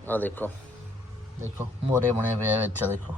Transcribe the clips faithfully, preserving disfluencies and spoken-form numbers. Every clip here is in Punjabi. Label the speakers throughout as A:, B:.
A: ਆ ਦੇਖੋ ਦੇਖੋ ਮੋਰੇ ਬਣੇ ਪਏ ਵਿੱਚ, ਦੇਖੋ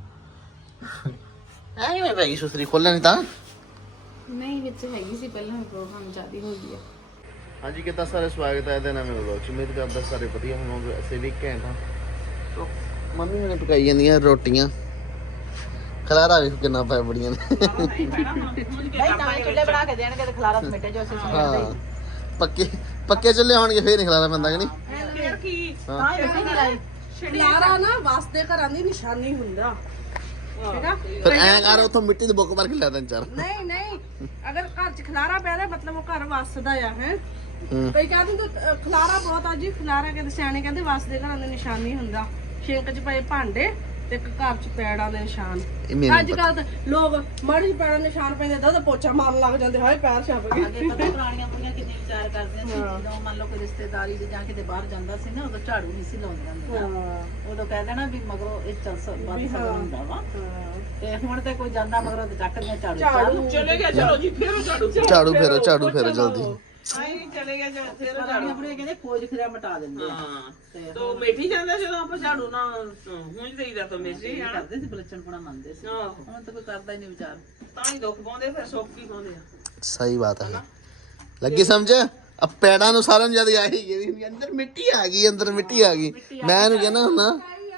A: ਐ ਕਿਵੇਂ ਪੈ ਗਈ ਸੁਸਰੀ, ਖੋਲ੍ਹ ਨਹੀਂ ਤਾਂ
B: ਨਹੀਂ ਵਿੱਚ ਹੈਗੀ ਸੀ ਪਹਿਲਾਂ ਵੀ ਪ੍ਰੋਗਰਾਮ ਜ਼ਿਆਦਾ ਹੋ ਗਿਆ।
A: ਹਾਂਜੀ ਕਿੱਦਾਂ ਸਾਰੇ, ਸਵਾਗਤ ਹੈ ਇਹਦੇ ਨਵੇਂ ਵਲੌਗ 'ਚ। ਉਮੀਦ ਕਰਦਾ ਸਾਰੇ ਵਧੀਆ ਹੋਣਗੇ, ਅਸੀਂ ਵੀ ਘੈਂਟ ਹਾਂ। ਸੋ ਮੰਮੀ ਹੁਣੇ ਪਕਾਈ ਜਾਂਦੀਆਂ ਰੋਟੀਆਂ, ਖਲਾਰਾ ਵੇਖ ਕਿੰਨਾ ਪਿਆ ਬੜੀਆਂ ਨੇ।
C: ਨਹੀਂ ਨਵੇਂ ਚੁੱਲ੍ਹੇ ਬਣਾ ਕੇ ਦੇਣਗੇ ਤੇ ਖਲਾਰਾ ਸਮੇਟੇ ਜੋ ਅਸੀਂ ਸਮੇਟਦੇ
A: ਹਾਂ ਪੱਕੇ ਪੱਕੇ ਚੁੱਲ੍ਹੇ ਹੋਣਗੇ ਫੇਰ ਨਹੀਂ ਖਲਾਰਾ ਪੈਂਦਾ ਕਿ ਨਹੀਂ।
C: ਫਿਰ ਕੀ
A: ਹਾਂ।
C: ਤਾਂ ਹੀ ਨਹੀਂ ਲਾਈ
D: ਖਲਾਰਾ ਨਾ ਵਸਦੇ ਘਰਾਂ ਦੀ ਨਿਸ਼ਾਨੀ ਹੁੰਦਾ, ਠੀਕ ਆ।
A: ਫਿਰ ਐਂ ਕਰ ਉੱਥੋਂ ਮਿੱਟੀ ਦੇ ਬੁੱਕ ਭਰ ਕੇ ਲੈ ਤਿੰਨ ਚਾਰ।
D: ਨਹੀਂ ਨਹੀਂ, ਅਗਰ ਘਰ 'ਚ ਖਲਾਰਾ ਪੈ ਰਿਹਾ ਮਤਲਬ ਉਹ ਘਰ ਵਸਦਾ ਆ ਹੈ।
A: ਹੂੰ
D: ਕਈ ਕਹਿੰਦੇ ਤੂੰ ਖਲਾਰਾ ਬਹੁਤ ਆ ਜੀ, ਖਲਾਰਾ ਕਹਿੰਦੇ ਸਿਆਣੇ ਕਹਿੰਦੇ ਵਸਦੇ ਘਰਾਂ ਦੀ ਨਿਸ਼ਾਨੀ ਹੁੰਦਾ। ਛਿੰਕ 'ਚ ਪਏ ਭਾਂਡੇ ਤੇ ਇੱਕ ਘਰ 'ਚ ਪੈੜਾਂ ਦੇ ਨਿਸ਼ਾਨ।
A: ਇਹ ਮੈਨੂੰ
D: ਅੱਜ ਕੱਲ ਤਾਂ ਲੋਕ ਮਾੜੀ ਜਿਹੀ ਪੈੜਾਂ ਦੇ ਨਿਸ਼ਾਨ ਪੈਂਦੇ ਤਾਂ ਪੋਚਾ ਮਾਰਨ ਲੱਗ ਜਾਂਦੇ, ਹਾਏ ਪੈਰ ਛੱਪ ਗਏ।
C: ਅੱਗੇ ਪਤਾ ਪੁਰਾਣੀਆਂ ਕੁੜੀਆਂ ਕਿੰਨੇ ਵਿਚਾਰ ਕਰਦੀਆਂ ਸੀ, ਜਦੋਂ ਮੰਨ ਲਓ ਕੋਈ ਰਿਸ਼ਤੇਦਾਰੀ ਦੇ ਜਾਂ ਕਿਤੇ ਬਾਹਰ ਜਾਂਦਾ ਸੀ ਨਾ, ਉਦੋਂ ਝਾੜੂ ਨਹੀਂ ਸੀ ਲਾਉਂਦੀਆਂ ਹੁੰਦੀਆਂ।
D: ਹਾਂ
C: ਉਦੋਂ ਕਹਿ ਦੇਣਾ ਵੀ ਮਗਰੋਂ ਇਹ ਚੱਲ ਸ ਵੱਧ ਸਕਦਾ ਹੁੰਦਾ ਵਾ।
D: ਹਾਂ।
C: ਤੇ ਹੁਣ ਤੇ ਕੋਈ ਜਾਂਦਾ ਮਗਰੋਂ ਤੇ ਚੱਕਦੀਆਂ ਝਾੜੂ
D: ਝਾੜੂ
C: ਚਲੇ ਗਿਆ, ਚਲੋ ਜੀ ਫਿਰ ਝਾੜੂ
A: ਝਾੜੂ ਫੇਰੋ ਝਾੜੂ ਫੇਰੋ ਜਲਦੀ।
C: ਆਈ ਚਲੇ ਗਿਆ ਜਾਂ ਫਿਰ ਝਾੜੂ ਆਪਣੇ ਕਹਿੰਦੇ ਖੋਜ ਖਿਰਾ ਮਟਾ ਦਿੰਦੇ ਆ। ਤੇ
E: ਤੋ ਮੇਠੀ ਜਾਂਦਾ ਜਦੋਂ ਆਪਾਂ ਝਾੜੂ ਨਾ ਹੁੰਝ ਦੇਈਦਾ ਤਾਂ ਮੇਠੀ
C: ਇਹ ਕਰਦੇ ਸੀ, ਬਲਚਣਪੁਣਾ ਮੰਨਦੇ ਸੀ। ਹੁਣ ਤਾਂ ਕੋਈ ਕਰਦਾ ਹੀ ਨਹੀਂ ਵਿਚਾਰ।
E: ਤਾਂ ਹੀ ਦੁੱਖ ਪਾਉਂਦੇ ਫਿਰ ਸੁੱਖ ਕੀ ਪਾਉਂਦੇ ਆ।
A: ਸਹੀ ਬਾਤ ਹੈ, ਲੱਗੀ ਸਮਝ। ਆ ਪੈੜਾਂ ਨੂੰ ਸਾਰਿਆਂ ਨੂੰ ਜਦ ਆਹੀ ਗਈ ਵੀ ਅੰਦਰ ਮਿੱਟੀ ਆ ਗਈ, ਅੰਦਰ ਮਿੱਟੀ ਆ ਗਈ। ਮੈਂ ਇਹਨੂੰ ਕਹਿੰਦਾ ਹੁੰਦਾ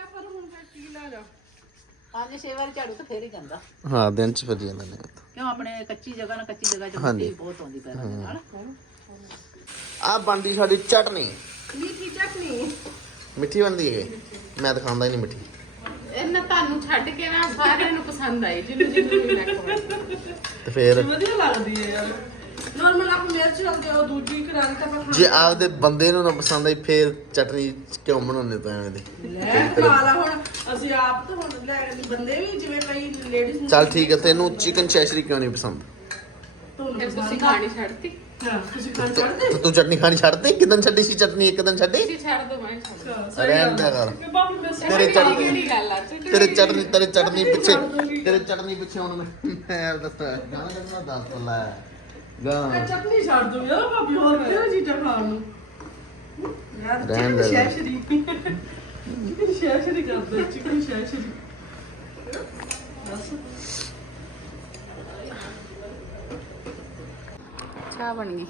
C: ਪੰਜ ਛੇ ਵਾਰੀ ਝਾੜੂ ਤਾਂ ਫੇਰ ਹੀ ਜਾਂਦਾ।
A: ਹਾਂ ਦਿਨ ਚ ਫਿਰ ਜਾਂਦਾ ਨੇ।
C: ਕਿਉਂ ਆਪਣੇ ਕੱਚੀ ਜਗ੍ਹਾ ਨਾਲ ਕੱਚੀ ਜਗ੍ਹਾ 'ਚ ਮਿੱਟੀ ਬਹੁਤ ਆਉਂਦੀ ਪੈਰਾਂ ਦੇ ਨਾਲ।
A: ਆ ਬਣਦੀ ਸਾਡੀ ਚਟਨੀ,
D: ਮਿੱਠੀ ਚਟਨੀ।
A: ਮਿੱਠੀ ਬਣਦੀ ਹੈ। ਮੈਂ ਤਾਂ ਖਾਂਦਾ ਹੀ ਨਹੀਂ ਮਿੱਠੀ।
B: ਇਹਨਾਂ ਤੁਹਾਨੂੰ ਛੱਡ ਕੇ ਨਾ ਸਾਰਿਆਂ ਨੂੰ ਪਸੰਦ ਆਈ, ਜਿਹਨੂੰ ਜਿਹਨੂੰ ਵੀ ਮੈਂ ਖਵਾਈ।
A: ਤੇ ਫਿਰ
D: ਵਧੀਆ ਲੱਗਦੀ ਹੈ ਯਾਰ। ਨਾਰਮਲ ਆਪ ਮਿਰਚ ਵਾਲੀ ਉਹ ਦੂਜੀ ਕਰਾਰੀ ਤਾਂ ਆਪਾਂ
A: ਜੇ ਆਪਦੇ ਬੰਦੇ ਨੂੰ ਨਾ ਪਸੰਦ ਆਈ ਫੇਰ ਚਟਨੀ ਕਿਉਂ ਬਣਾਉਂਦੇ ਤੂੰ ਐਵੇਂ ਦੀ।
D: ਲੈ ਖਾ ਲਾ ਹੁਣ। ਅਸੀਂ ਆਪ ਤਾਂ ਹੁਣ ਲੈ ਬੰਦੇ ਵੀ ਜਿਵੇਂ ਕਈ ਲੇਡੀਜ਼ ਨੂੰ
A: ਚੱਲ ਠੀਕ ਹੈ, ਤੈਨੂੰ ਚਿਕਨ ਸ਼ੈਸ਼ਰੀ ਕਿਉਂ ਨਹੀਂ ਪਸੰਦ?
B: ਫਿਰ ਤੁਸੀਂ ਖਾਣੀ ਛੱਡਤੀ,
D: ਤੁਸੀਂ ਖਾਣ ਚੜਦੇ
A: ਤੇ ਤੂੰ ਚਟਨੀ ਖਾਣੀ ਛੱਡਤੀ? ਕਿਦਨ ਛੱਡੀ ਸੀ ਚਟਨੀ? ਇੱਕ ਦਿਨ ਛੱਡੀ?
B: ਤੁਸੀਂ ਛੱਡ ਦੋ, ਮੈਂ ਛੱਡ ਦੋ।
A: ਰਹਿਣ ਦਿਆ ਕਰ।
D: ਬਾਬੀ ਮੈਂ
A: ਤੇਰੇ ਚਟਨੀ
B: ਕਿਹੜੀ ਗੱਲ ਆ?
A: ਤੇਰੇ ਚਟਨੀ ਤੇਰੇ ਚਟਨੀ ਪਿੱਛੇ ਤੇਰੇ ਚਟਨੀ ਪਿੱਛੇ ਹੁਣ ਮੈਂ ਮੈਂ ਦੱਸਾਂ ਗਾਣਾ ਕਰਨਾ ਦੱਸ ਲੈ ਗਾ।
D: ਚਟਨੀ ਛੱਡ ਦੋ ਯਾਰ ਬਾਬੀ, ਹੋਰ ਕਿਹੜੀ ਚੀਜ਼ਾਂ ਖਾਣ ਨੂੰ ਯਾਰ।
A: ਰਹਿਣ ਦੇ।
D: ਚਿਕਨ ਸ਼ੈਸ਼ਰੀ ਚਿਕਨ ਸ਼ੈਸ਼ਰੀ ਕਰਦੇ, ਚਿਕਨ ਸ਼ੈਸ਼ਰੀ ਬਸ।
B: ਚਾਹ ਬਣ ਗਈ।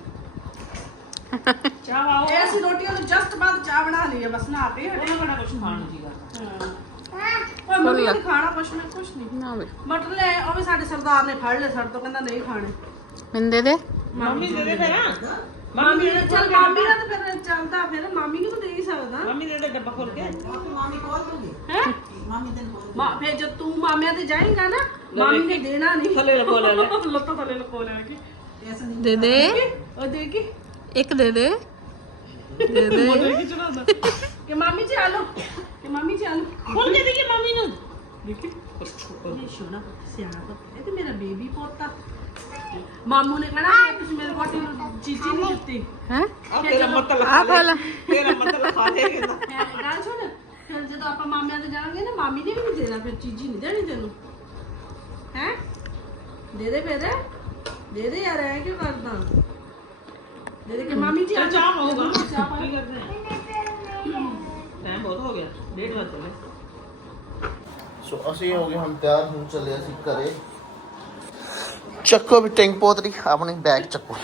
D: ਚਾਹ ਆਓ। ਇਹ ਅਸੀਂ ਰੋਟੀਆਂ ਤੋਂ ਜਸਟ ਬਾਅਦ ਚਾਹ ਬਣਾ ਲਈ ਹੈ, ਬਸ ਨਾ ਕੇ ਹਟੇ।
C: ਬੜਾ ਕੁਝ ਖਾਣ ਨੂੰ ਜੀ ਕਰਦਾ।
D: ਹਾਂ ਮੰਮੀ ਨੇ ਖਾਣਾ ਕੁਛ ਨਾ ਕੁਛ ਨਹੀਂ।
B: ਨਾ ਵੇ
D: ਮਟਰ ਲੈ ਉਹ ਵੀ ਸਾਡੇ ਸਰਦਾਰ ਨੇ ਫੜ ਲਏ, ਸਾਡੇ ਤੋਂ ਕਹਿੰਦਾ ਨਹੀਂ ਖਾਣੇ।
B: ਮੈਨੂੰ ਦੇ ਦੇ।
E: ਮੰਮੀ ਦੇ ਦੇ ਫਿਰ।
D: ਮਾਮੀ ਨੇ ਚੱਲ ਮਾਮੀ ਦਾ ਤਾਂ ਫਿਰ ਚੱਲਦਾ, ਫਿਰ ਮਾਮੀ ਨੂੰ ਤਾਂ ਦੇ ਹੀ ਸਕਦਾ।
E: ਮੰਮੀ ਦੇ ਦੇ ਡੱਬਾ ਖੋਲ ਕੇ।
C: ਮਾਮੀ ਕੋਲ ਦੂਗੀ
D: ਹੈ
C: ਮਾਮੀ ਦੇ ਕੋਲ।
D: ਮਾਂ ਫਿਰ ਜਦ ਤੂੰ ਮਾਮਿਆਂ ਤੇ ਜਾਏਗਾ ਨਾ, ਮਾਮੀ ਨੇ ਦੇਣਾ ਨਹੀਂ।
E: ਥੱਲੇ ਲਕੋ ਲੈ ਲੈ।
D: ਲੱਤਾਂ ਥੱਲੇ ਲਕੋ ਲੈ ਕੇ
B: ਦੇ ਦੇ
D: ਉਹ ਦੇ ਕੇ
B: ਇੱਕ ਦੇ ਦੇ ਦੇ ਦੇ।
D: ਮੋਟਰ ਕੀ ਚਲਾਉਂਦਾ ਕਿ ਮਾਮੀ ਜੀ ਆ ਲੋ, ਕਿ ਮਾਮੀ ਜੀ ਆ ਲੋ।
E: ਖੋਲ ਕੇ ਦੇਖੀ ਮੰਮੀ ਨੂੰ।
D: ਦੇਖੀ ਇਹ ਸ਼ੋਨਾ ਸਿਆਣਾ ਪੁੱਤ, ਇਹ ਤੇ ਮੇਰਾ ਬੇਬੀ ਪੋਤਾ। ਮਾਮੂ ਨੇ ਕਹਣਾ ਤੁਸੀਂ ਮੇਰੇ ਕੋਟੀ ਨੂੰ ਚੀਚੀ ਨਹੀਂ ਦਿੱਤੀ
B: ਹੈ
E: ਆ ਤੇਰਾ ਮਤਲਬ
B: ਆ ਖਾ ਲੈ।
E: ਤੇਰਾ ਮਤਲਬ ਖਾ ਦੇ ਕਹਿੰਦਾ।
D: ਹੈ। ਗੱਲ ਸੁਣ, ਫਿਰ ਜਦੋਂ ਆਪਾਂ ਮਾਮਿਆਂ ਤੇ ਜਾਵਾਂਗੇ ਨਾ, ਮਾਮੀ ਨੇ ਵੀ ਨਹੀਂ ਦੇਣਾ, ਫਿਰ ਚੀਚੀ ਨਹੀਂ ਦੇਣੀ ਤੈਨੂੰ। ਹੈ ਦੇ ਦੇ ਫਿਰ ਦੇ ਦੇ ਯਾਰ, ਐ ਕਿਉਂ ਕਰਦਾ? ਦੇ ਦੇ ਕਿ ਮਾਮੀ ਜੀ ਆ
E: ਚਾਹ ਹੋਊਗਾ।
D: ਚਾਹ ਪਾ।
E: ਕੀ ਕਰਦੇ ਟਾਈਮ ਬਹੁਤ ਹੋ ਗਿਆ, ਡੇਢ ਵਜੇ ਚੱਲੇ।
A: ਸੋ ਅਸੀਂ ਹੋ ਗਏ ਹਮ ਤਿਆਰ, ਹੁਣ ਚੱਲੇ ਅਸੀਂ ਘਰੇ। ਚੱਕੋ ਵੀ ਟੈਂਕ ਪੋਤਰੀ ਆਪਣੀ ਬੈਗ ਚੱਕੋ।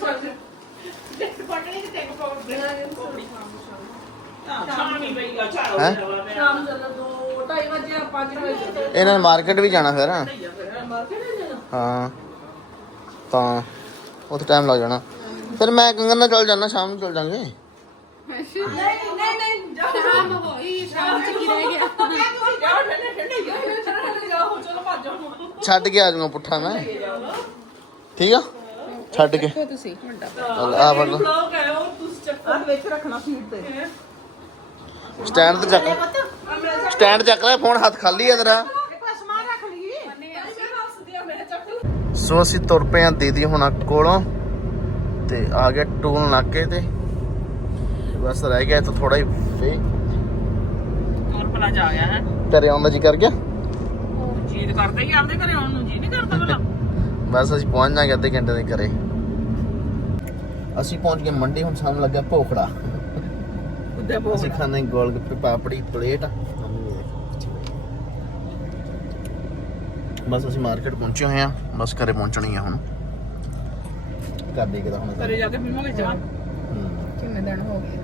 E: ਸ਼ਾਮੀ ਬਈਗਾ ਚਾਹ
A: ਹੈਂ?
D: ਸ਼ਾਮ ਚੱਲ ਦੋ ਢਾਈ ਵਜੇ ਪੰਜ ਵਜੇ
A: ਇਹਨਾਂ ਨੇ ਮਾਰਕੀਟ ਵੀ ਜਾਣਾ ਫਿਰ।
D: ਮਾਰਕੀਟ ਜਾਣਾ।
A: ਹਾਂ ਤਾਂ ਉੱਥੇ ਟਾਈਮ ਲੱਗ ਜਾਣਾ। ਫਿਰ ਮੈਂ ਕੰਗਨ ਨਾਲ ਚੱਲ ਜਾਣਾ, ਸ਼ਾਮ ਨੂੰ ਚੱਲ ਜਾਾਂਗੇ।
D: ਨਹੀਂ ਨਹੀਂ ਨਹੀਂ ਜਾਓ
B: ਸ਼ਾਮ ਹੋਈ, ਸ਼ਾਮ ਚ ਕੀ ਰਹਿ ਗਿਆ?
D: ਜਾਓ ਠੰਡੇ ਠੰਡੇ ਜਾਓ ਠੰਡੇ ਜਾਓ, ਚਲੋ ਭੱਜ ਜਾਓ।
A: ਛੱਡ ਕੇ ਆ ਜਾਊਂਗਾ ਪੁੱਠਾ ਮੈਂ, ਠੀਕ ਆ? ਛੱਡ ਕੇ
B: ਦੇਖੋ ਤੁਸੀਂ ਵੱਡਾ
A: ਚੱਲ ਆ ਫੜ ਲਓ।
D: ਲੋਕ ਆਏ ਉਹ ਤੁਸੀਂ ਚੱਕੋ।
C: ਆਹ ਵਿੱਚ ਰੱਖਣਾ ਫੀਡ ਤੇ।
A: ਸਟੈਂਡ ਤੇ ਚੱਕ, ਸਟੈਂਡ ਚੱਕ ਲੈ, ਫੋਨ ਹੱਥ ਖਾਲੀ ਆ ਤੇਰਾ।
C: ਸਮਾਨ ਰੱਖ ਲਈ।
D: ਮੈਂ ਹੱਸਦੀ ਆ, ਮੈਂ ਚੱਕ।
A: ਸੋ ਅਸੀਂ ਤੁਰ ਪਏ ਆ ਦੀਦੀ ਹੁਣਾਂ ਕੋਲੋਂ ਤੇ ਆ ਗਿਆ ਟੂਲ ਨਾਕੇ ਤੇ। ਬਸ ਰਹਿ ਗਿਆ ਤਾਂ ਥੋੜਾ ਹੀ ਫੇ
E: ਹੋਰ ਭਲਾ ਜਾ ਗਿਆ ਹੈ।
A: ਘਰੇ ਆਉਣ ਦਾ ਜੀ ਕਰ ਗਿਆ।
E: ਜੀਦ ਕਰਦਾ ਹੀ ਆਪਦੇ ਘਰੇ ਆਉਣ ਨੂੰ, ਜੀ ਨਹੀਂ ਕਰਦਾ ਭਲਾ।
A: ਬਸ ਅਸੀਂ ਪਹੁੰਚ ਜਾਾਂਗੇ ਅੱਧੇ ਘੰਟੇ ਦੇ ਘਰੇ। ਅਸੀਂ ਪਹੁੰਚ ਗਏ ਮੰਡੀ, ਹੁਣ ਸਾਨੂੰ ਲੱਗਿਆ ਭੋਖੜਾ।
E: ਦੇ ਬੋ
A: ਅਸੀਂ ਖਾਣੇ ਗੋਲ ਗੱਪੇ ਪਾਪੜੀ ਪਲੇਟ ਆ ਮੰਮੀ ਨੇ ਬਸ ਅਸੀਂ ਮਾਰਕੀਟ ਪਹੁੰਚੇ ਹੋਏ ਆ ਬਸ ਘਰੇ ਪਹੁੰਚਣੀ ਆ ਹੁਣ ਕਰ ਦੇ ਕਿਦਾ ਹੁਣ
E: ਘਰੇ ਜਾ ਕੇ ਪੀਵਾਂਗੇ ਚਾਹ
A: ਹੂੰ।
B: ਕਿੰਨੇ ਦਿਨ ਹੋ ਗਏ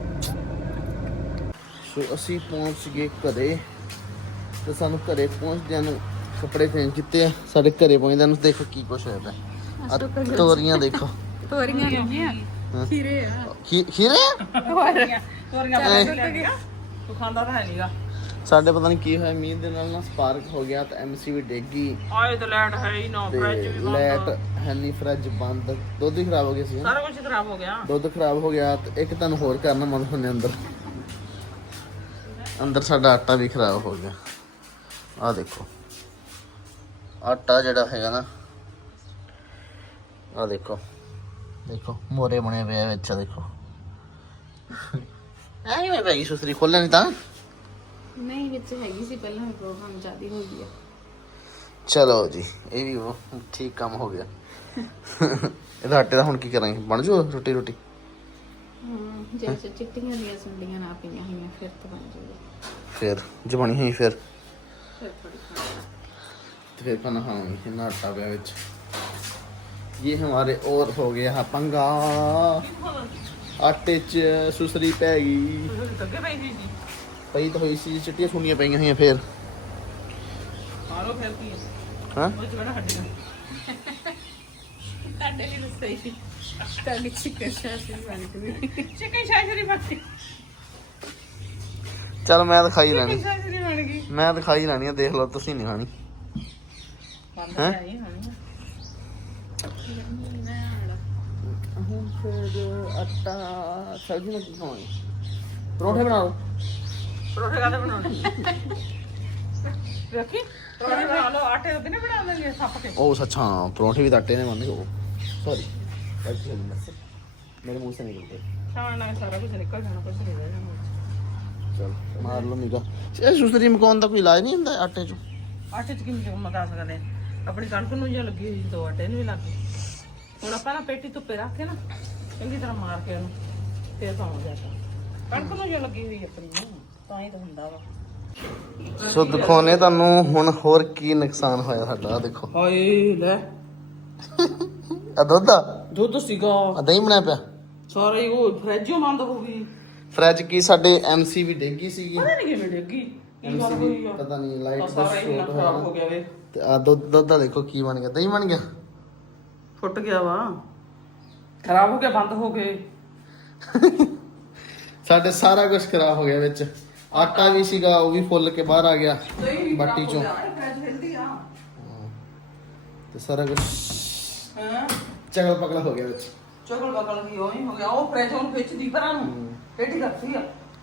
A: ਸੋ ਅਸੀਂ ਪਹੁੰਚ ਗਏ ਘਰੇ ਤੇ ਸਾਨੂੰ ਘਰੇ ਪਹੁੰਚਦਿਆਂ ਨੂੰ ਕੱਪੜੇ ਚੇਂਜ ਕੀਤੇ ਆ ਸਾਡੇ ਘਰੇ ਪਹੁੰਚਦਿਆਂ ਨੂੰ ਦੇਖੋ ਕੀ ਕੁਛ ਹੋਇਆ ਪਿਆ ਆਹ ਤੋਰੀਆਂ ਦੇਖੋ
B: ਤੋਰੀਆਂ ਹੈਗੀਆਂ ਖੀਰੇ ਆ
A: ਖੀ- ਖੀਰੇ ਆ?
E: ਤੋਰੀਆਂ ਤੋਰੀਆਂ ਲੈ ਗਿਆ ਤੂੰ ਖਾਂਦਾ ਤਾਂ ਹੈ ਨਹੀਂਗਾ
A: ਸਾਡੇ ਪਤਾ ਨਹੀਂ ਕੀ ਹੋਇਆ ਮੀਂਹ ਦੇ ਨਾਲ ਨਾ ਸਪਾਰਕ ਹੋ ਗਿਆ ਤੇ ਐਮਸੀ ਵੀ ਡਿੱਗ ਗਈ
E: ਆਏ ਤਾਂ ਲੈਟ ਹੈ ਹੀ ਨਾ
A: ਤੇ
E: ਫ੍ਰਿਜ ਵੀ
A: ਲਾਈਟ
E: ਬੰਦ
A: ਹੈ ਨਹੀਂ ਫ੍ਰਿਜ ਬੰਦ ਦੁੱਧ ਹੀ ਖਰਾਬ ਹੋ ਗਿਆ ਸੀ
E: ਸਾਰਾ ਕੁਝ ਖਰਾਬ ਹੋ ਗਿਆ
A: ਦੁੱਧ ਖਰਾਬ ਹੋ ਗਿਆ ਤੇ ਇੱਕ ਤੁਹਾਨੂੰ ਹੋਰ ਕਰਨਾ ਮਨ ਹੁੰਦੇ ਅੰਦਰ ਅੰਦਰ ਸਾਡਾ ਆਟਾ ਵੀ ਖਰਾਬ ਹੋ ਗਿਆ ਆਹ ਦੇਖੋ ਆਟਾ ਜਿਹੜਾ ਹੈਗਾ ਨਾ ਆਹ ਦੇਖੋ ਦੇਖੋ ਮੋਰੇ ਬਣੇ ਪਏ ਆ ਵਿੱਚ ਆਹ ਦੇਖੋ ਐਂ ਮੈਂ ਪੈ ਗਈ ਸੁਸਰੀ ਖੋਲ੍ਹ ਨਹੀਂ ਤਾਂ
B: ਨਹੀਂ ਵਿੱਚ ਹੈਗੀ ਸੀ ਪਹਿਲਾਂ ਪ੍ਰੋਗਰਾਮ ਜ਼ਿਆਦਾ ਹੋ ਗਿਆ
A: ਚਲੋ ਜੀ ਇਹ ਵੀ ਉਹ ਠੀਕ ਕੰਮ ਹੋ ਗਿਆ ਇਹਦਾ ਆਟੇ ਦਾ ਹੁਣ ਕੀ ਕਰਾਂਗੇ ਬਣ ਜੂ ਰੋਟੀ ਰੋਟੀ
B: ਹਾਂ ਜੇ ਚਿੱਟੀਆਂ ਦੀਆਂ ਸੁੰਡੀਆਂ ਨਾ ਪਈਆਂ ਹੋਈਆਂ ਫਿਰ ਤਾਂ ਬਣ ਜਾਊਗਾ
A: ਫਿਰ ਜੇ ਬਣੀ ਹੋਈ ਫਿਰ
B: ਫਿਰ ਥੋੜੀ ਖਾਣਾ
A: तो फिर खाना खाऊंगी फिर ना आटा गया बिच ये हमारे और हो गया हाँ पंगा आटे च सुसरी पै गई
E: ਅੱਗੇ ਪਈ ਸੀ ਜੀ
A: पई तो हुई सी चिट्टियां सुनियां पई हुई फिर
E: ਮਾਰੋ ਫਿਰ ਕੀ ਹੈ
A: हाँ
E: ਉਹ ਚ ਬੜਾ ਹੱਡੀਆਂ
B: ਤੁਹਾਡੇ ਵੀ ਸਹੀ ਸੀ ਤੁਹਾਡੀ ਚਿਕਨ ਸ਼ਾਸ਼ੀ ਬਣ ਗਈ
E: ਚਿਕਨ ਸ਼ਾਸ਼ਰੀ ਬੱਤੀ
A: चल मैं तो खाई लैनी
E: ਸ਼ਾਸ਼ਰੀ ਬਣ ਗਈ
A: मैं तो खाई लैनी है देख लो तुसी नहीं खानी
E: ਬੰਦ
A: ਹੈਂ?
E: ਆਈ ਹਾਂ
A: ਹੁਣ ਫਿਰ ਆਟਾ ਸਬਜ਼ੀ ਨਾਲ ਕੀ ਖਾਵਾਂਗੇ ਪਰੌਂਠੇ ਬਣਾ ਲਓ
E: ਪਰੋਠੇ ਕਾਹਦੇ ਬਣਾਉਣੇ ਰੱਖੀ ਪਰੋਠੇ ਬਣਾ ਲਓ ਆਟੇ ਦੇ ਨਾ ਬਣਾ ਲੈਂਗੇ ਸੱਪ ਕੇ
A: ਉਹ ਸੱਚ ਹਾਂ ਪਰੌਂਠੇ ਵੀ ਤਾਂ ਆਟੇ ਨੇ ਮੰਨੇ ਉਹ ਸੌਰੀ मेरे मुंह से निकल गए
E: ਖਾਣ ਨਾਲ ਸਾਰਾ ਕੁਝ ਨਿਕਲ ਜਾਣਾ ਕੁਝ ਨਹੀਂ ਰਹਿ ਜਾਣਾ
A: चल मार लो निगाह ਇਹ ਸੁਸਰੀ ਮਕਾਉਣ ਦਾ ਕੋਈ ਇਲਾਜ ਨਹੀਂ ਹੁੰਦਾ ਆਟੇ 'ਚ
E: ਆਟੇ ਚ ਕਿਵੇਂ ਮਗਾ ਸਕਦੇ ਆਪਣੀ ਕਣਕ ਨੂੰ ਜਾਂ ਲੱਗੀ ਹੋਈ ਦੋ ਆਟੇ ਨੂੰ ਵੀ ਲੱਗ ਗਈ ਹੁਣ ਆਪਾਂ ਨਾ ਪੇਟੀ ਧੁੱਪੇ ਰੱਖ ਕੇ ਨਾ ਚੰਗੀ ਤਰ੍ਹਾਂ ਮਾਰ ਕੇ ਉਹਨੂੰ ਫੇਰ ਪਾਉਂ ਜਾਂਦਾ ਕਣਕ ਨੂੰ ਜਾਂ ਲੱਗੀ ਹੋਈ ਆਪਣੀ ਨੂੰ ਤਾਂ ਹੀ ਤਾਂ ਹੁੰਦਾ ਵਾ
A: ਸੋ ਦਿਖਾਉਣੇ ਤੁਹਾਨੂੰ ਹੁਣ ਹੋਰ ਕੀ ਨੁਕਸਾਨ ਹੋਇਆ ਸਾਡਾ ਆਹ ਦੇਖੋ
E: ਹਾਏ ਲੈ
A: ਆ ਦੁੱਧ ਆ
E: ਦੁੱਧ ਸੀਗਾ
A: ਆਹ ਦਹੀਂ ਬਣਿਆ ਪਿਆ
E: ਸਾਰਾ ਹੀ ਉਹ ਫ੍ਰਿਜੋ ਬੰਦ ਹੋ ਗਈ
A: ਫ੍ਰਿਜ ਕੀ ਸਾਡੇ ਐਮਸੀ ਵੀ ਡੇਗੀ ਸੀਗੀ
E: ਪਤਾ ਨਹੀਂ ਕਿਵੇਂ ਡਿੱਗੀ ਕੀ ਗੱਲ ਹੋਈ ਆ
A: ਪਤਾ ਨਹੀਂ ਲਾਈਟ ਦਾ
E: ਸਾਰਾ ਹੀ
A: ਸ਼ੋਰਟ
E: ਖਰਾਬ ਹੋ
A: ਹੋਇਆ
E: ਗਿਆ ਵੇ
A: ਤੇ ਆ ਦੁੱਧ ਦੁੱਧ ਦਾ ਦੇਖੋ ਕੀ ਬਣ ਗਿਆ ਦਹੀਂ ਬਣ ਗਿਆ
E: ਫੁੱਟ ਗਿਆ ਵਾ ਖਰਾਬ ਹੋ ਗਿਆ ਬੰਦ ਹੋ ਗਏ
A: ਸਾਡੇ ਸਾਰਾ ਕੁਝ ਖਰਾਬ ਹੋ ਗਿਆ ਵਿੱਚ ਆਟਾ ਵੀ ਸੀਗਾ ਉਹ ਵੀ ਫੁੱਲ ਕੇ ਬਾਹਰ ਆ ਗਿਆ ਬਾਟੀ ਚੋਂ ਤੇ ਸਾਰਾ ਕੁਝ
E: ਹਾਂ
A: ਚਗਲ ਪਗਲ ਹੋ ਗਿਆ ਵਿੱਚ
E: ਚੋਕਲ ਬਕਲ ਕੀ ਹੋਈ ਹੋ ਗਿਆ ਉਹ ਫ੍ਰਿਜ ਨੂੰ ਖਿੱਚਦੀ ਪਰਾਂ ਨੂੰ ਟੇਢੀ ਕਰਤੀ ਆ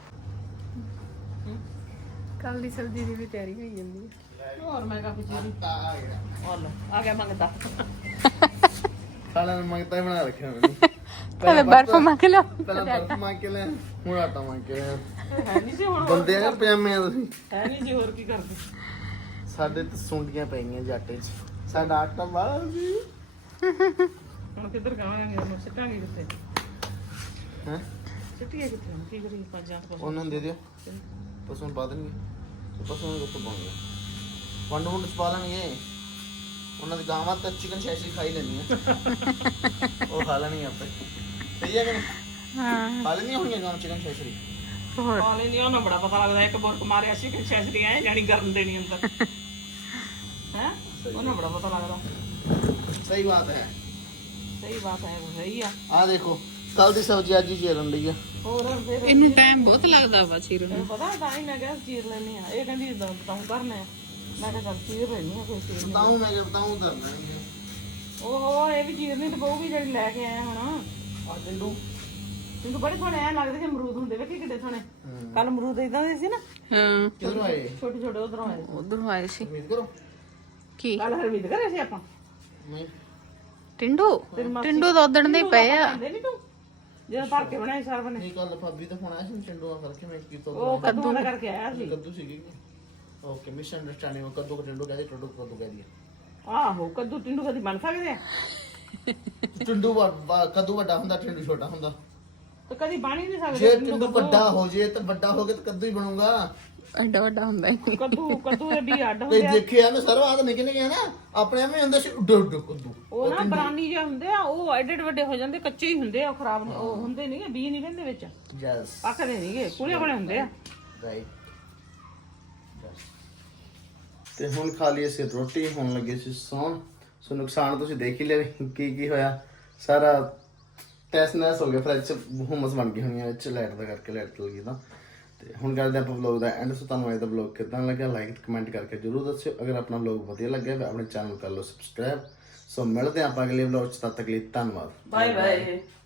B: ਕੱਲ ਦੀ ਸਬਜ਼ੀ ਦੀ ਵੀ ਤਿਆਰੀ ਹੋਈ ਜਾਂਦੀ ਹੈ
E: ਹੋਰ ਮੈਂ ਕਾਫੀ ਚੀਜ਼
A: ਆ ਗਿਆ
E: ਆ ਲਓ ਆ ਗਿਆ ਮੰਗਦਾ
A: ਸਾਲਾ ਨੇ ਮੰਗਤਾ ਹੀ ਬਣਾ ਰੱਖਿਆ ਮੈਨੂੰ
B: ਪਹਿਲੇ ਬਰਫ ਮੰਗ ਲਓ
A: ਪਹਿਲਾਂ ਬਰਫ ਮੰਗ ਕੇ ਲੈ ਹੁਣ ਆਟਾ ਮੰਗ ਕੇ ਲੈ
E: ਹੈ ਨਹੀਂ ਸੀ ਹੁਣ
A: ਬੰਦੇ ਆ ਪਜਾਮੇ ਆ ਤੁਸੀਂ
E: ਹੈ ਨਹੀਂ ਜੀ ਹੋਰ ਕੀ ਕਰਦੇ
A: ਸਾਡੇ ਤੇ ਸੁੰਡੀਆਂ ਪੈ ਗਈਆਂ ਜਾਟੇ 'ਚ ਸਾਡਾ ਆਟਾ ਬਾਹਰ ਸੀ
E: ਹੁਣ ਕਿੱਧਰ ਗਾਵਾਂਗੇ ਉਹਨੂੰ ਸਿੱਟਾਂਗੇ ਕਿੱਥੇ
A: ਹੈ
E: ਸਿੱਟੀਏ ਕਿੱਥੇ ਹੁਣ ਕੀ ਕਰੀਏ ਪੰਜਾਂ ਤੋਂ
A: ਉਹਨਾਂ ਨੂੰ ਦੇ ਦਿਓ ਪਸ਼ੂ ਨੂੰ ਪਾ ਦੇਣਗੇ ਤੇ ਪਸ਼ੂ ਨੂੰ ਕਿੱਥੋਂ ਪਾਉਣਗੇ ਵੰਡ ਵੰਡ ਚ ਪਾ ਲੈਣਗੇ ਉਹਨਾਂ ਦੀ ਗਾਵਾਂ ਤਾਂ ਚਿਕਨ ਸ਼ੈਸ਼ੀ ਖਾਈ ਲੈਣੀ ਆ ਉਹ ਖਾ ਲੈਣੀ ਆਪੇ ਸਹੀ ਹੈ ਕਿ ਨਹੀਂ
B: ਹਾਂ
A: ਖਾ ਲੈਣੀ ਹੋਣਗੀਆਂ ਗਾਵਾਂ ਚਿਕਨ ਸ਼ੈਸ਼ੀ
B: ਹੋਰ
E: ਹਾਲੇ ਨਹੀਂ ਉਹਨਾਂ ਬੜਾ ਪਤਾ ਲੱਗਦਾ ਇੱਕ ਬੁਰਕ ਮਾਰਿਆ ਸੀ ਕਿ ਸ਼ੈਸ਼ਰੀ ਆਏ ਜਾਨੀ ਗਰਮ ਦੇਣੀ ਅੰਦਰ ਹੈ ਉਹਨਾਂ ਬੜਾ ਪਤਾ ਲੱਗਦਾ
A: ਸਹੀ ਬਾਤ ਹੈ
E: ਸਹੀ ਬਾਤ ਹੈ ਸਹੀ ਆ
A: ਆ ਦੇਖੋ ਕੱਲ ਦੀ ਸਬਜ਼ੀ ਅੱਜ ਹੀ ਚੀਰਨ ਲਈ ਆ
E: ਹੋਰ ਫਿਰ
B: ਇਹਨੂੰ ਟਾਈਮ ਬਹੁਤ ਲੱਗਦਾ ਵਾ ਚੀਰਨ ਨੂੰ
E: ਤੈਨੂੰ ਪਤਾ ਤਾਂ ਹੀ ਮੈਂ ਕਿਹਾ ਚੀਰ ਲੈਣੀ ਆ ਇਹ ਕਹਿੰਦੀ ਬਤਾਉਂ ਕਰਨਾ ਹੈ ਮੈਂ ਕਿਹਾ ਚੱਲ ਚੀਰ ਲੈਣੀ ਆ ਕੋਈ ਚੀਰ ਨਹੀਂ
A: ਬਤਾਉਂ ਮੈਂ ਕਿ ਬਤਾਉਂ ਕਰਨਾ ਹੈ
E: ਓਹੋ ਇਹ ਵੀ ਚੀਰਨੀ ਤੇ ਪਊਗੀ ਜਿਹੜੀ ਲੈ ਕੇ ਆਏ ਹੁਣ
A: ਆ ਡੰਡੂ
E: ਮੈਨੂੰ ਬੜੇ ਸੋਹਣੇ ਐ ਲੱਗਦੇ ਕਿ ਅਮਰੂਦ ਹੁੰਦੇ ਵੇਖੀ ਕਿੱਡੇ ਸੋਹਣੇ ਕੱਲ ਅਮਰੂਦ ਇਦਾਂ ਦੇ ਸੀ ਨਾ
B: ਹਾਂ
A: ਕਿਧਰੋਂ ਆਏ
E: ਛੋਟੇ ਛੋਟੇ ਉਧਰੋਂ ਆਏ
B: ਉਧਰੋਂ ਆਏ ਸੀ
A: ਉਮੀਦ ਕਰੋ
B: ਕੀ
E: ਕੱਲ ਹਰਮੀਤ ਕਰੇ ਸੀ ਆਪਾਂ
A: ਨਹੀਂ
B: ਟਿੰਡੂ ਟਿੰਡੂ ਤਾਂ ਉਦਣ ਦੇ ਪਏ ਆ
E: ਖਾਂਦੇ ਨੀ ਤੂੰ ਜਦੋਂ ਭਰ ਕੇ ਬਣਾਏ ਸਾਰ ਬਣੇ
A: ਇਹ ਕੱਲ ਭਾਬੀ ਤਾਂ ਹੁਣ ਆਇਆ ਸੀ ਚੰਡੂਆ ਕਰਕੇ ਮੈਂ ਕੀ ਤੋਂ
E: ਉਹ ਕੱਦੂ ਦਾ ਕਰਕੇ ਆਇਆ ਸੀ
A: ਕੱਦੂ ਸੀਗੀ ਓਕੇ ਮਿਸ ਅੰਡਰਸਟੈਂਡਿੰਗ ਉਹ ਕੱਦੂ ਟੰਡੂ ਕਹਦੇ ਟੰਡੂ ਕੱਦੂ ਕਹਿ ਦਿਆ
E: ਆਹੋ ਕੱਦੂ ਟਿੰਡੂ ਕਦੀ ਬਣ ਸਕਦੇ ਆ
A: ਟੰਡੂ ਕੱਦੂ ਵੱਡਾ ਹੁੰਦਾ ਟੰਡੂ ਛੋਟਾ ਹੁੰਦਾ
E: ਤੇ ਕਦੀ ਬਣ ਹੀ ਨਹੀਂ ਸਕਦੇ
A: ਜੇ ਕੱਦੂ ਵੱਡਾ ਹੋ ਜੇ ਤਾਂ ਵੱਡਾ ਹੋ ਕੇ ਤਾਂ ਕੱਦੂ ਹੀ ਬਣੂਗਾ।
B: ਐਡਾ ਵੱਡਾ ਹੁੰਦਾ ਹੀ
E: ਕੱਦੂ ਕੱਦੂ ਦੇ ਵੀ ਅੱਡ
A: ਤੇ
E: ਹੁੰਦੇ ਆ
A: ਦੇਖਿਆ ਮੈਂ ਸਰਵਾਦ ਨਿਕਲ ਗਿਆ ਨਾ ਆਪਣੇ ਐਵੇਂ ਹੁੰਦਾ ਸੀ ਉੱਡ ਉੱਡ ਕੱਦੂ।
E: ਉਹ ਨਾ ਬਰਾਨੀ ਜਿਹੇ ਹੁੰਦੇ ਆ ਉਹ ਐਡੇ ਐਡੇ ਵੱਡੇ ਹੋ ਜਾਂਦੇ ਕੱਚੇ ਹੀ ਹੁੰਦੇ ਆ ਉਹ ਖਰਾਬ ਨੀ- ਉਹ ਹੁੰਦੇ ਨਹੀਂਗੇ ਬੀ ਨਹੀਂ ਰਹਿੰਦੇ ਵਿੱਚ
A: ਯੈਸ
E: ਪੱਕਦੇ ਨਹੀਂਗੇ ਪੂਰੇ ਬਣੇ ਹੁੰਦੇ ਆ
A: ਰਾਈਟ। ਤੇ ਹੁਣ ਖਾ ਲਈ ਅਸੀਂ ਰੋਟੀ, ਹੁਣ ਲੱਗੇ ਸੀ ਸੌਣ। ਸੋ ਨੁਕਸਾਨ ਤੁਸੀਂ ਦੇਖ ਹੀ ਲਿਆ ਵੀ ਕੀ ਕੀ ਹੋਇਆ। ਸਾਰਾ ਟੈਸ ਨੈਸ ਹੋ ਗਿਆ, ਫਰਿੱਜ ਚ ਹੁਮਸ ਬਣ ਗਈ ਹੋਣੀ ਹੈ ਵਿੱਚ ਲਾਈਟ ਦਾ ਕਰਕੇ, ਲਾਈਟ ਚਲ ਗਈ ਤਾਂ। ਤੇ ਹੁਣ ਕਰਦੇ ਆਪਾਂ ਵਲੌਗ ਦਾ ਐਂਡ। ਸੋ ਤੁਹਾਨੂੰ ਅੱਜ ਦਾ ਵਲੌਗ ਕਿੱਦਾਂ ਲੱਗਿਆ ਲਾਈਕ ਕਮੈਂਟ ਕਰਕੇ ਜਰੂਰ ਦੱਸਿਓ। ਅਗਰ ਆਪਣਾ ਵਲੌਗ ਵਧੀਆ ਲੱਗਿਆ ਤਾਂ ਆਪਣੇ ਚੈਨਲ ਕਰ ਲਓ ਸਬਸਕ੍ਰਾਈਬ। ਸੋ ਮਿਲਦੇ ਹਾਂ ਆਪਾਂ ਅਗਲੇ ਵਲੌਗ ਚ, ਤਦ ਤੱਕ ਲਈ ਧੰਨਵਾਦ।
E: Bye bye.